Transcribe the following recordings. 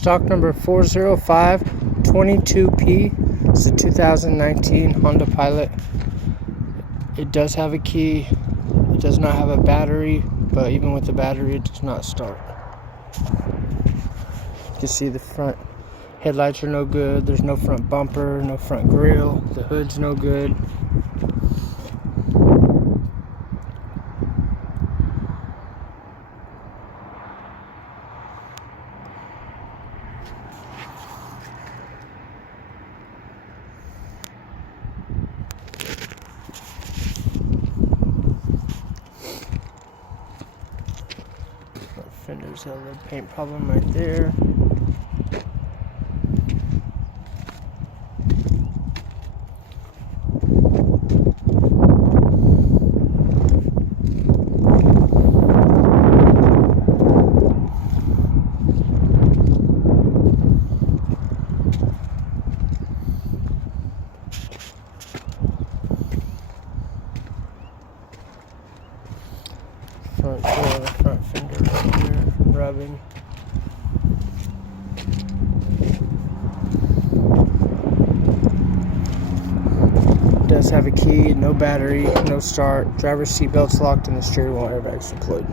Stock number 40522P. It's a 2019 Honda Pilot. It does have a key. It does not have a battery, but even with the battery, it does not start. You can see the front headlights are no good. There's no front bumper, no front grille. The hood's no good. Fender's a lead paint problem right there. Front fender right here from rubbing. Does have a key, no battery, no start. Driver's seat belt's locked and the steering wheel airbags deployed.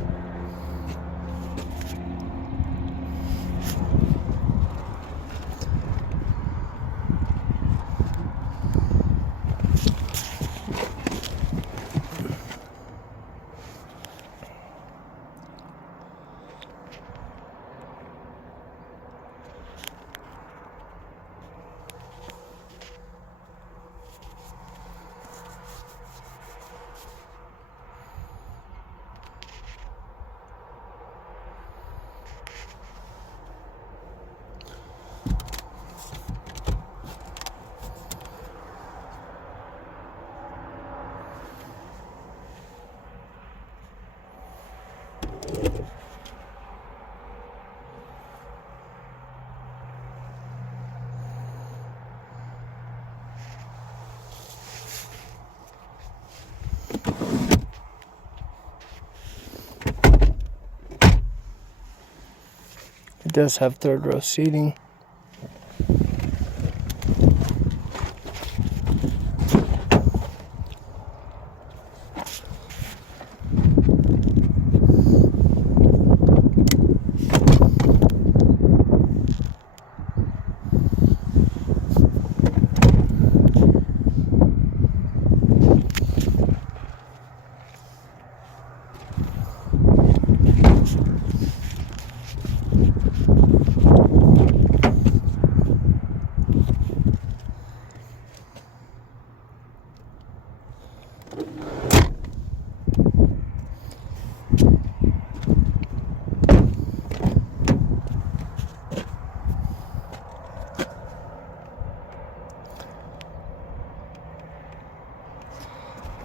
It does have third row seating.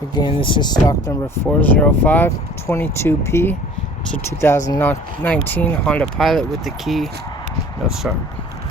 Again, this is stock number 40522P. It's a 2019 Honda Pilot with the key, no start.